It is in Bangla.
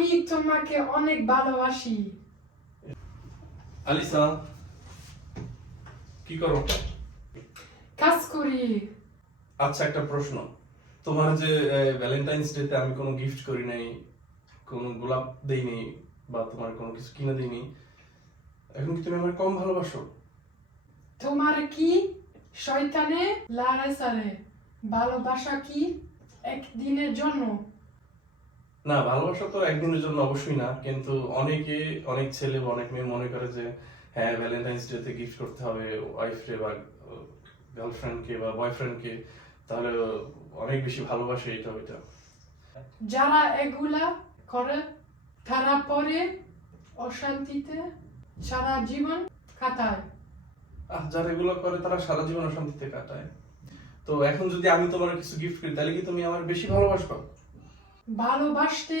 আমি তোমাকে অনেক ভালোবাসি। আলিসা, কি করো? কাজ করি। আচ্ছা, একটা প্রশ্ন। তোমার যে ভ্যালেন্টাইন্স ডে তে আমি কোনো গিফট করি নাই, কোনো গোলাপ দেইনি, বা তোমার কোনো কিছু কিনে দিইনি, এখন কি তুমি আমার কম ভালোবাসো? তোমার কি শয়তানে লড়াই সারে? ভালোবাসা কি একদিনের জন্য? না, ভালোবাসা তো একদিনের জন্য অবশ্যই না, কিন্তু অনেক ছেলে বা অনেক মেয়ে মনে করে যে হ্যাঁ, ভ্যালেন্টাইন্স ডে তে গিফট করতে হবে ওয়াইফকে বা গার্লফ্রেন্ডকে বা বয়ফ্রেন্ডকে, তাহলে অনেক বেশি ভালোবাসে এটা ওইটা। যারা এগুলা করে তারা পরে অশান্তিতে সারা জীবন কাটায়। যারা এগুলো করে তারা সারা জীবন অশান্তিতে কাটায়। তো এখন যদি আমি তোমার কিছু গিফট করি, তাহলে কি তুমি আমার বেশি ভালোবাসবা? ভালোবাসতে